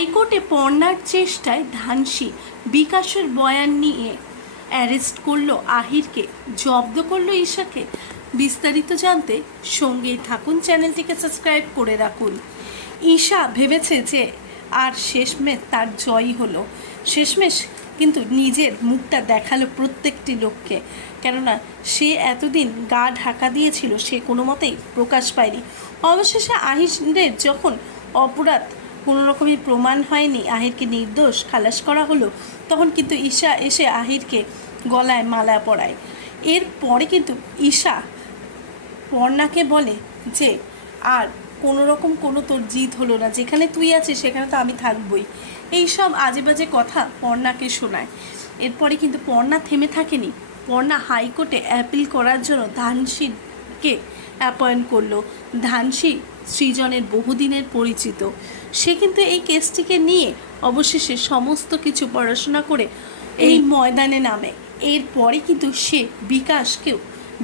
হাইকোর্টে পর্নার চেষ্টায় ধানসি বিকাশের বয়ান নিয়ে অ্যারেস্ট করলো আহিরকে, জব্দ করলো ঈশাকে। বিস্তারিত জানতে সঙ্গেই থাকুন, চ্যানেলটিকে সাবস্ক্রাইব করে রাখুন। ঈশা ভেবেছে যে আর শেষমেশ তার জয়ই হলো, শেষমেশ কিন্তু নিজের মুখটা দেখালো প্রত্যেকটি লোককে। কেননা সে এতদিন গা ঢাকা দিয়েছিল, সে কোনো মতেই প্রকাশ পায়নি। অবশেষে আহিরের যখন অপরাধ কোনো রকমই প্রমাণ হয়নি, আহিরকে নির্দোষ খালাস করা হলো, তখন কিন্তু ঈশা এসে আহিরকে গলায় মালা পরায়। এরপরে কিন্তু ঈশা পর্ণাকে বলে যে আর কোনো রকম কোনো তোর জিত হলো না, যেখানে তুই আছিস সেখানে তো আমি থাকবই। এইসব আজে বাজে কথা পর্ণাকে শোনায়। এরপরে কিন্তু পর্ণা থেমে থাকেনি, পর্ণা হাইকোর্টে অ্যাপিল করার জন্য ধানসিকে অ্যাপয়েন্ট করলো। ধানসি সৃজনের বহুদিনের পরিচিত, সে কিন্তু এই কেসটিকে নিয়ে অবশেষে সমস্ত কিছু পড়াশোনা করে এই ময়দানে নামে। এরপরে কিন্তু সে বিকাশকেও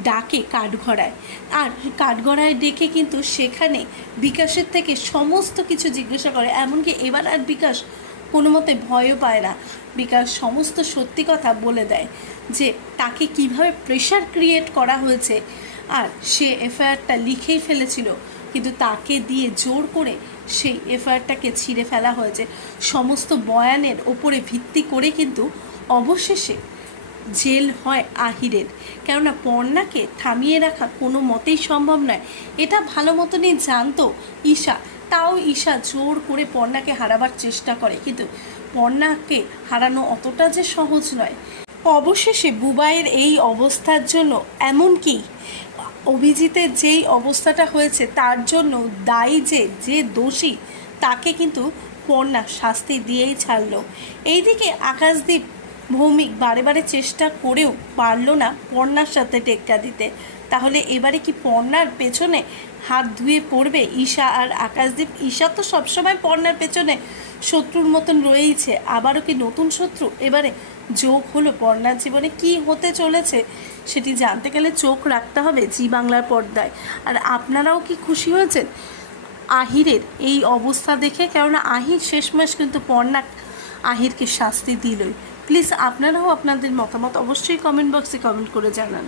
ডাকে কাঠগড়ায়, আর কাঠগড়ায় ডেকে কিন্তু সেখানে বিকাশের থেকে সমস্ত কিছু জিজ্ঞাসা করে। এমনকি এবার আর বিকাশ কোনো মতে ভয়ও পায় না, বিকাশ সমস্ত সত্যি কথা বলে দেয় যে তাকে কিভাবে প্রেশার ক্রিয়েট করা হয়েছে। আর সে এফআইআরটা লিখেই ফেলেছিল, কিন্তু তাকে দিয়ে জোর করে সেই এফআইআরটাকে ছিঁড়ে ফেলা হয়েছে। সমস্ত বয়ানের ওপরে ভিত্তি করে কিন্তু অবশেষে জেল হয় আহিরের। কেননা পর্ণাকে থামিয়ে রাখা কোনো মতেই সম্ভব নয়, এটা ভালো মতনই জানতো ঈশা। তাও ঈশা জোর করে পর্ণাকে হারাবার চেষ্টা করে, কিন্তু পর্ণাকে হারানো অতটা যে সহজ নয়। অবশেষে বুবাইয়ের এই অবস্থার জন্য, এমনকি অভিজিতের যেই অবস্থাটা হয়েছে তার জন্য দায়ী যে দোষী, তাকে কিন্তু পর্ণা শাস্তি দিয়েই ছাড়লো। এইদিকে আকাশদীপ ভৌমিক বারে বারে চেষ্টা করেও পারল না পর্ণার সাথে টেক্কা দিতে। তাহলে এবারে কি পর্ণার পেছনে হাত ধুয়ে পড়বে ঈশা আর আকাশদীপ? ঈশা তো সবসময় পর্ণার পেছনে শত্রুর মতন রয়েইছে, আবারও কি নতুন শত্রু এবারে যোগ হলো পর্ণার জীবনে? কি হতে চলেছে সেটি জানতে গেলে চোখ রাখতে হবে জি বাংলার পর্দায়। আর আপনারাও কি খুশি হয়েছেন আহিরের এই অবস্থা দেখে? কেননা আহির শেষমেশ কিন্তু পর্ণা আহিরকে শাস্তি দিলই। প্লিজ আপনারাও আপনাদের মতামত অবশ্যই কমেন্ট বক্সে কমেন্ট করে জানান।